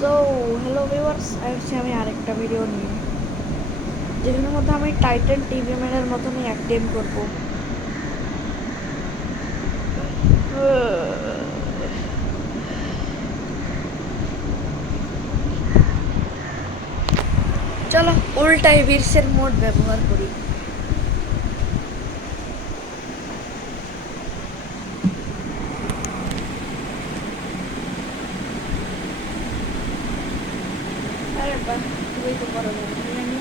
So hello viewers, আসছি আমি আরেকটা ভিডিও নিয়ে, যেখানের মধ্যে আমি টাইটান টিভি ম্যানের মতনই অ্যাক্টিং করব। চলো উল্টাই বীরসের মোড ব্যবহার করি। আরে বাহ, খুবই তো বড় আমি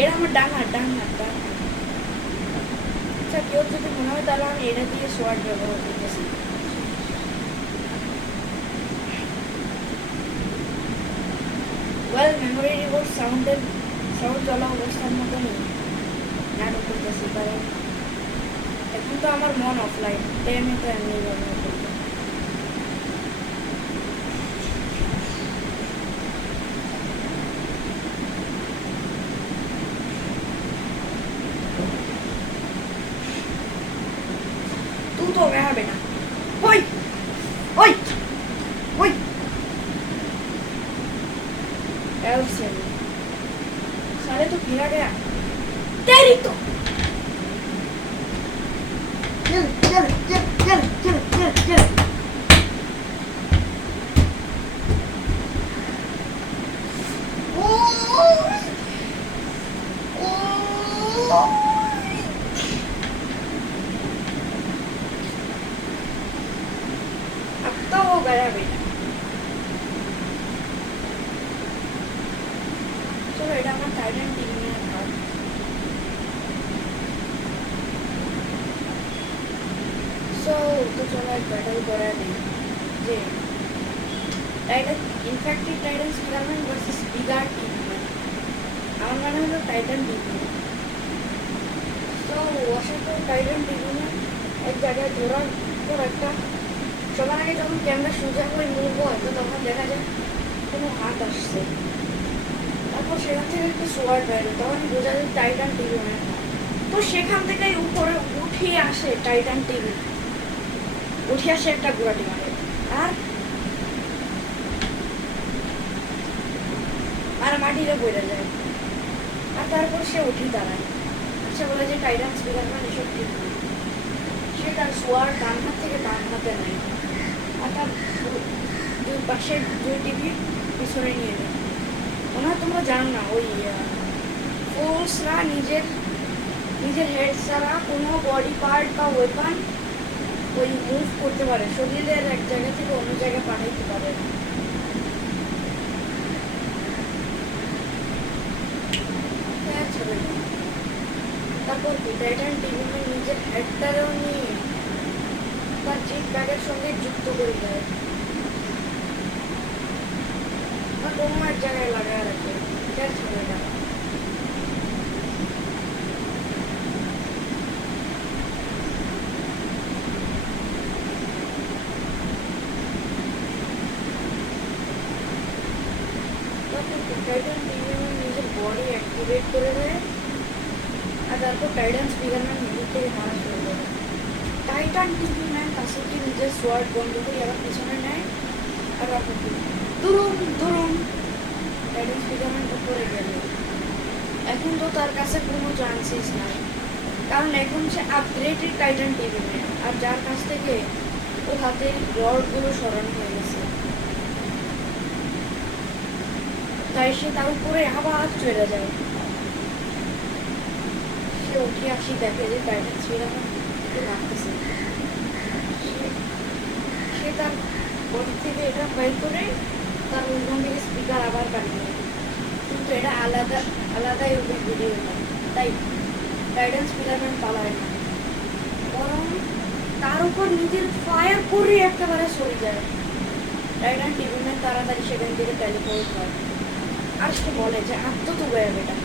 এটা আমার ডান হাত। আচ্ছা, কেউ যদি মনে হয় তাহলে আমি এটা দিয়ে সোয়ার্ড ব্যবহার করতেছি। ওয়েল, মেমোরি রিবোর্ড সাউন্ড চলা অবস্থার মতনই নাটক করতেছি, কারণ এখন তো আমার মন অফলাইন, তাই আমি তো এমনি ব্যবহার করবো। तू तो गया बेटा। ओए ओए ओए ऐसे साले तो गिरा गया तेरी तो। चल चल चल चल चल चल चल अब तो हो गया बेटा। चलो এটা আমার টাইটান টিভি নিয়ে থাক। সো তো চলো এক ব্যাটল করে দিই যে Titan in factly Titan Spiderman versus bigger TV. আমার মানে হলো টাইটান টিভি। তো ওয়াশিংটন টাইটান টিভি এক জায়গায় ধরার পর একটা সবার আগে যখন ক্যামেরা সোজা করে মুভ হয় তো তখন দেখা যায় কোনো হাত আসছে, তারপর সেখান থেকে একটা সোয়ার্ড বেরো, তখন বোঝা যায় টাইটান টিভি ম্যান। তো সেখান থেকেই উপরে উঠিয়ে আসে টাইটান টিভি, উঠে আসে একটা গুড়াটি মারে আর আর মাটিতে পড়ে যায়। আর তারপর সে উঠে দাঁড়ায়। আচ্ছা, বলে যে টাইটান স্পিডারম্যান এসব ঠিক না, সে তার সোয়ার ডান হাত থেকে ডান হাতে নেয় আর তার দুই পাশে দুই টিভি পিছনে নিয়ে নেয়। মনে হয় তোমরা জানো না, ওই ফোর্সরা নিজের হেড ছাড়া কোনো বডি পার্ট বা ওয়েপন ওই মুভ করতে পারে, শরীরের এক জায়গা থেকে অন্য জায়গায় পাঠাইতে পারে। তারপর টাইটান টিভি নিজের হেডটারেও নিয়ে তার জিপ ব্যাগের সঙ্গে যুক্ত করে দেয় বা কোনো এক জায়গায় লাগায় রাখে। ছেলেটা টাইটান টিভি নিজের বডি অ্যাক্টিভেট করে দেয় আর তারপর টাইটান স্পিডারম্যান নিজের থেকে মারা শুরু করে। টাইটান টিভি ম্যান কাছে গিয়ে নিজের সোয়ার্ড বন্ধ করে আবার পিছনে নেয় আর দুরুম দুরুম টাইটান স্পিডারম্যান উপরে গেলে। এখন তো তার কাছে কোনো চান্সেস নাই, কারণ এখন সে আপগ্রেডেড টাইটান টিভি ম্যান, আর যার কাছ থেকে ওর হাতের রডগুলো সরানো হয়ে গেছে, তাই সে তার উপরে আবার চলে যায়। সে উঠে আসি দেখে যে টাইটান স্পিডারম্যান লাগতেছে। সে তার বডি থেকে এটা বের করে তার ওইখান থেকে স্পিকার আবার কাটিয়ে, কিন্তু এটা আলাদাই ভিডিও না, তাই টাইটান স্পিডারম্যান পালায় না, বরং তার উপর নিজের ফায়ার করে একেবারে সরে যায়। টাইটান টিভি ম্যান তাড়াতাড়ি সেখান থেকে টেলিপোর্ট হয় আর সে বলে যে আর তো তুই বেটা,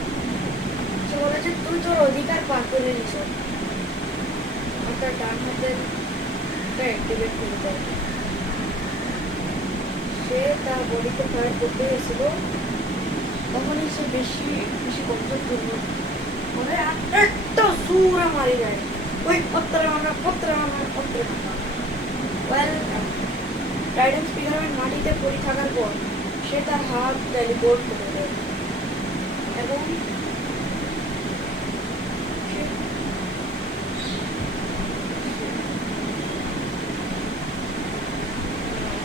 সে বলে যে তুই তোর অধিকার পার করে নিস। আর তার ডান হাতের অ্যাক্টিভেট করে দেয়। সে তার বডিতে ফায়ার করতে গেছিল, তখনই সে বেশি বেশি কমজোর জন্য মানে একটা সুরা মারি যায়। ওই পত্রে মানা ওয়েল টাইটান স্পিকারম্যান মাটিতে পড়ে থাকার পর সে তার হাত টেলিপোর্ট করে দেয় এবং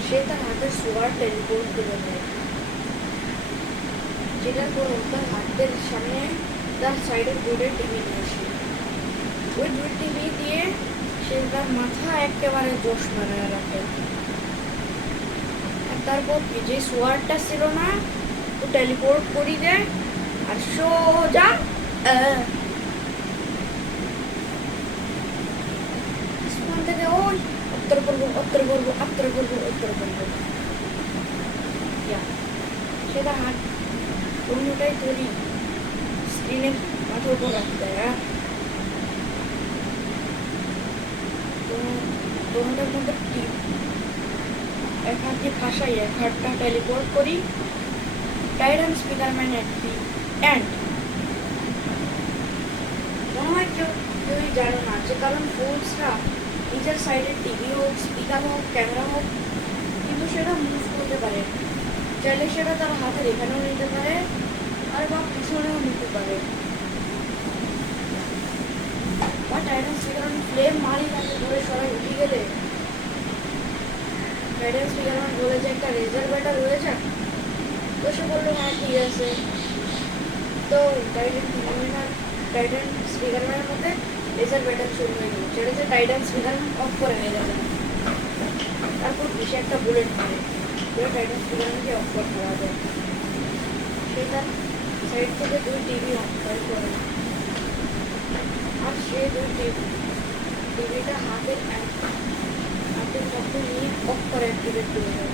সে তার হাতের সোয়ার টেলিপোর্ট করে দেয়, যেটার পর তার হাতের সামনে তার সাইডের দুটো টিভি নিয়ে আসে। ওই দুটো টিভি দিয়ে সে তার মাথা একেবারে জোশ বানায় রাখে। আর তারপর যে সোয়ারটা ছিল না ও টেলিপোর্ট করে দেয় আর সোজা আসমান থেকে ওই উত্তর করবো উত্তর করবো উত্তর করবো উত্তর করবো সেটা হাত অন্যটাই তৈরি স্ক্রিনে মাথার উপর রাখতে দেয়। দোনোটার মধ্যে এক হাত দিয়ে ফাঁসাই এক হাতটা টেলিপোর্ট করি টাইটান স্পিকারম্যান একটি অ্যান্ড মনে হয় কেউই জানে না যে কারণ ফোনসরা নিজের সাইডের টিভি হোক স্পিকার হোক ক্যামেরা হোক কিন্তু সেটা মুভ করতে পারে, চাইলে সেটা তার হাতে এখানেও নিতে পারে আর বা পিছনেও নিতে পারে। বা টাইটান স্পিকারম্যান ফ্লেম মারি তাকে ধরে সরাই উঠে গেলে টাইটান স্পিকারম্যান বলে যে একটা রেজার ব্যাটার রয়ে যাক, তো সে বললো হ্যাঁ ঠিক আছে। তো টাইটান স্পিকারম্যানের মধ্যে লেজার ব্যাটার শুরু হয়ে গেল, যেটা হচ্ছে টাইটান স্পিকারম্যান অফ করে হয়ে যাবে। তারপর বেশি একটা বুলেট মারে পুরো টাইটান স্পিকারম্যানকে অফ করে দেওয়া যায়। সে তার সাইড থেকে দুই টিভি অফ করে আর সে দুই টিভিটা হাতের মধ্যে নিয়ে অফ করে অ্যাক্টিভেট করে দেয়।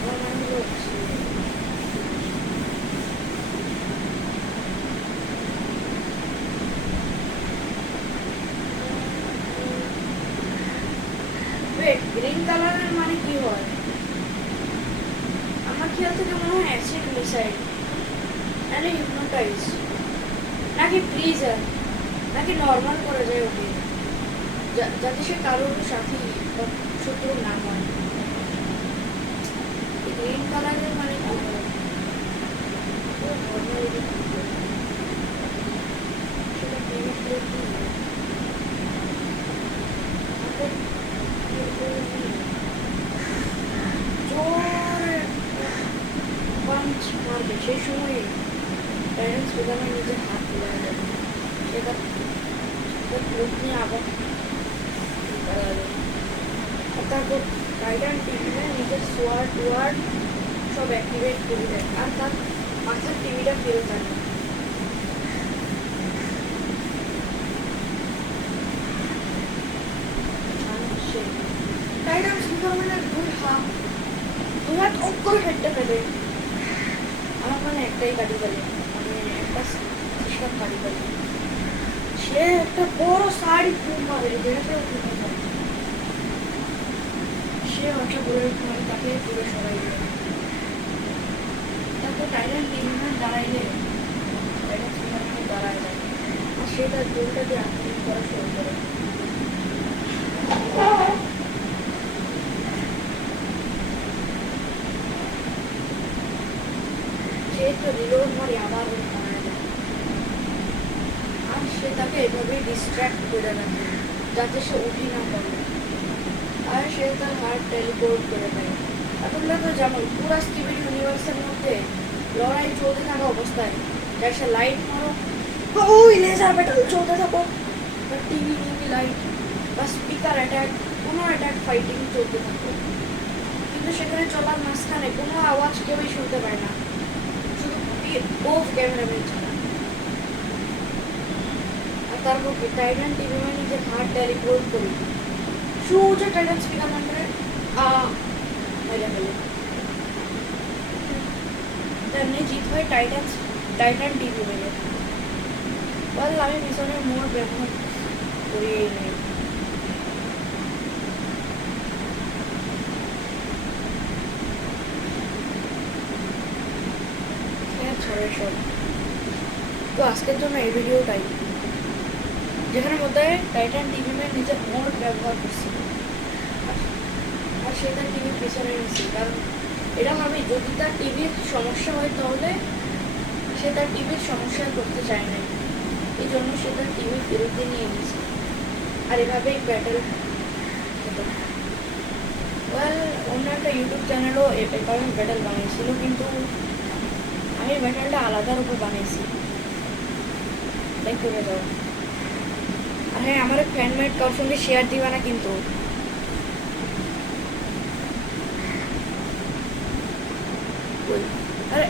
আমার মনে হলো গ্রিন কালারের মানে কি হয়? আমার খেয়াল থেকে মনে হয় অ্যাসিড মিসাইল, নাহলে হিপনোটাইজ, নাকি ফ্রিজার, নাকি নর্মাল করা যায় ওকে, যাতে সে কারোর সাথী বা শত্রু না হয়। গ্রিন কালারের মানে কি হয়? সেটা টিভি কি হয়? সেই সময় টাইটান স্পিকারম্যান নিজের হাত তুলে দেয়, সেটা লোক নিয়ে আবার করা যাবে। আর তারপর টাইটান টিভিটা নিজের সোয়ার টোয়ার সব অ্যাক্টিভেট করে দেয় আর তার মাথার টিভিটা ফেরত আনে। টাইটান স্পিকারম্যানের দুই হাত অফ করে হেঁটে ফেলে। আমার মানে একটাই কাটি পারি, মানে একটা সিস্টেম কাটি পারি। সে একটা বড় শাড়ি ফুল মারে, যেটাতে সে একটা বলে মানে তাকে পুরো সবাই দেয়। তারপর টাইটান টিভিম্যান দাঁড়াইলে টাইটান স্পিকারম্যান দাঁড়ায় যায় আর সে তার দৌড়টা দিয়ে আক্রমণ করা শুরু করে। সে তো রিলোড মারি আবার মারা যায় আর সে তাকে এভাবেই ডিস্ট্র্যাক্ট করে রাখে যাতে সে উঠি না পারে আর সে তার হার্ট টেলিপোর্ট করে দেয়। আর তোমরা তো যেমন পুরা স্টিভেন ইউনিভার্সের মধ্যে লড়াই চলতে থাকা অবস্থায় যার সে লাইট মারো ওই লেজার ব্যাটল চলতে থাকো বা টিভি লাইট বা স্পিকার অ্যাটাক কোনো অ্যাটাক ফাইটিং চলতে থাকো, কিন্তু সেখানে চলার মাঝখানে কোনো আওয়াজ কেউই শুনতে পায় না, শুধু অফ ক্যামেরাম্যান ছাড়া। আর তারপর টাইটান টিভিম্যান নিজের হার্ট টেলিপোর্ট করি সোজা টাইটান স্পিকারম্যানরে মেরে ফেলে। তেমনি জিত হয় টাইটান টিভিম্যানের। বল আমি পিছনের মোড় ব্যবহার করিয়েই নেই। ছড়ে সব। তো আজকের জন্য এই ভিডিওটাই। যেখানের মধ্যে টাইটান টিভিএমের নিজের মোড ব্যবহার করছিল, আর সে তার টিভির পেছনে নিয়েছিল। কারণ এটা ভাবি যদি তার টিভির সমস্যা হয় তাহলে সে তার টিভির সমস্যা করতে চায় না, এই জন্য সে তার টিভি ফেরত দিয়ে নিয়ে গেছে। আর এভাবেই ব্যাটেল হতো। ওয়েল, অন্য একটা ইউটিউব চ্যানেলও এভাবে ব্যাটেল বানিয়েছিল, কিন্তু আমি ব্যাটেলটা আলাদার উপর বানিয়েছি, লাইক করে দাও। আর হ্যাঁ, আমার ফ্যানমেট কারোর সঙ্গে শেয়ার দিবা না কিন্তু। আরে